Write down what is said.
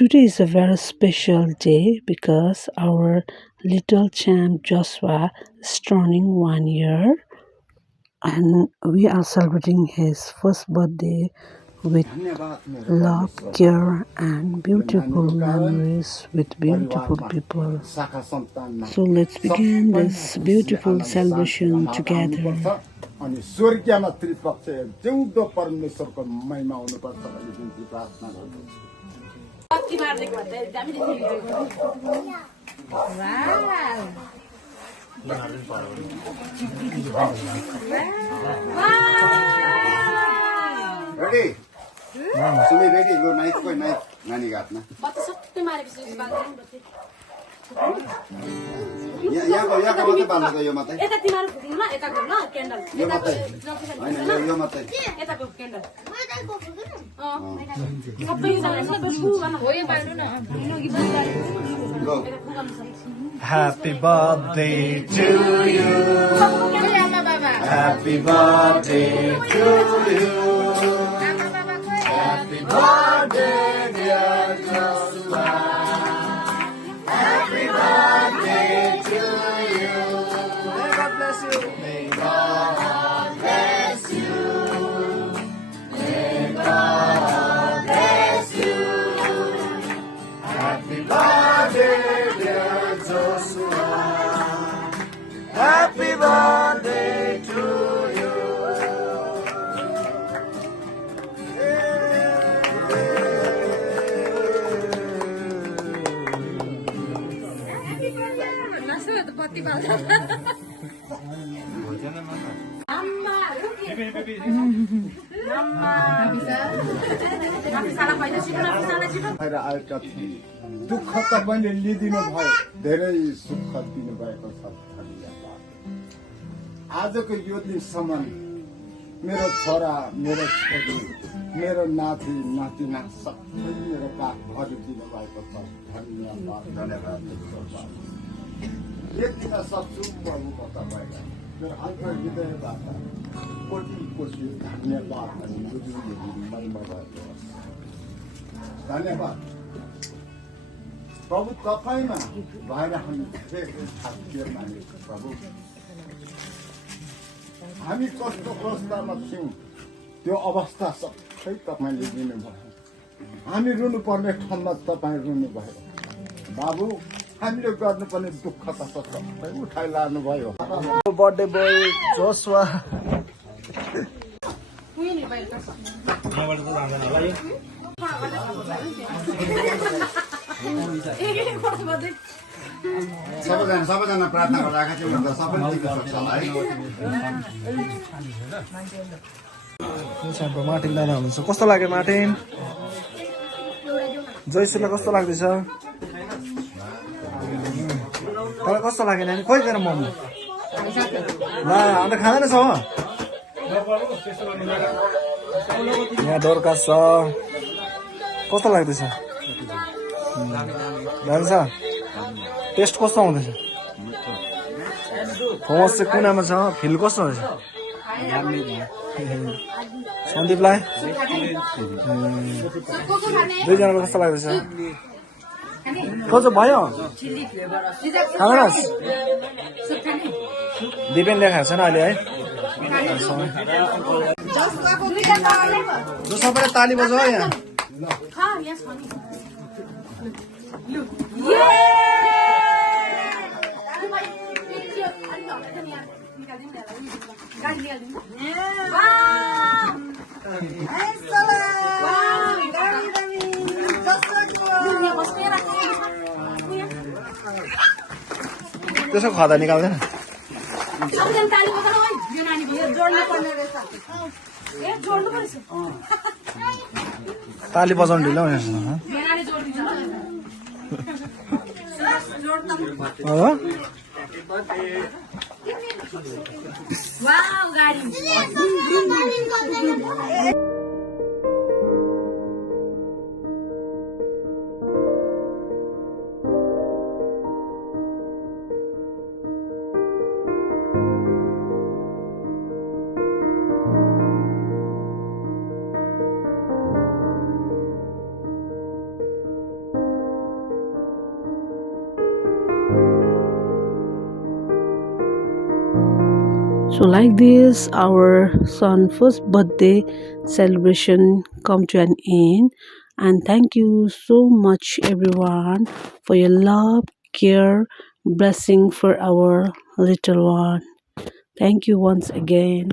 Today is a very special day because our little champ Joshua is turning 1 year and we are celebrating his first birthday with love, care and beautiful memories with beautiful people. So let's begin this beautiful celebration together. अनि स्वर्गीयमा त्रिपक्ष जिउँदो परमेश्वरको महिमा हुनुपर्छ भन्ने बिन्ती प्रार्थना गर्छु रेडी सुमी रेडी लो नाइफ कोही नाइफ नानी घाटमा बत्ती सबै मारेपछि बाल्दैन यहाँको मात्रै बाल्नु त यो मात्रै यता तिमीहरु फुक्नु ल यता गर्नु ल क्यान्डल यो मात्रै हैन यो मात्रै यताको क्यान्डल सबै सबै फुक्नु हो यो बाल्नु न Happy birthday to you. Happy birthday to you. Happy birthday, dear Joshua. Happy birthday to you. May God bless you. May God bless you. May God bless you. Happy birthday, dear Joshua. Happy birthday to you. दुःख तपाईले लिदिनु भयो धेरै सुख दिनु भएको छ धन्यवाद आजको यो दिनसम्म मेरो छोरा मेरो छोरी मेरो नाति नातिना सबै मेरो काख भरिदिनु भएको छ धन्यवाद धन्यवाद एक दिन सक्छु प्रभुको तपाईँलाई मेरो अन्तर् हृदयबाट कोटि कोटि धन्यवाद मनमा भएको धन्यवाद प्रभु तपाईँमा भएर हामी धेरै भाग्य मानेको प्रभु हामी कस्तो अवस्थामा थियौँ त्यो अवस्था सबै तपाईँले दिनुभयो हामी रुनुपर्ने ठाउँमा तपाईँ रुनुभयो बाबु हामीले गर्नुपर्ने दुःख त सबै उठाइ लानुभयो बर्थडे बोय जोसुवा सबैजना प्रार्थना गरेर चाहिँ सबैले दिनु सक्छ है हाम्रो मार्टिन दादा हुनुहुन्छ कस्तो लाग्यो मार्टिन जयसुलाई कस्तो लाग्दैछ तपाईँ कस्तो लाग्यो नानी खोइ गएर मोमो ल अन्त खाँदैन छ यहाँ डोरकास छ कस्तो लाग्दैछ जान्छ टेस्ट कस्तो आउँदैछ फर्स्ट चाहिँ कुनामा छ फिल कस्तो रहेछ सन्दीपलाई दुईजनाको कस्तो लाग्दैछ कस्तो भयो खानुहोस् दिपेनले खाएको छैन अहिले है सबैले ताली बजाऊ यहाँ त्यसो खदा निकाल्दैन ताली बजाउनु ढिलो गाडी So like this, our son's first birthday celebration come to an end. And thank you so much everyone for your love, care, blessing for our little one. Thank you once again.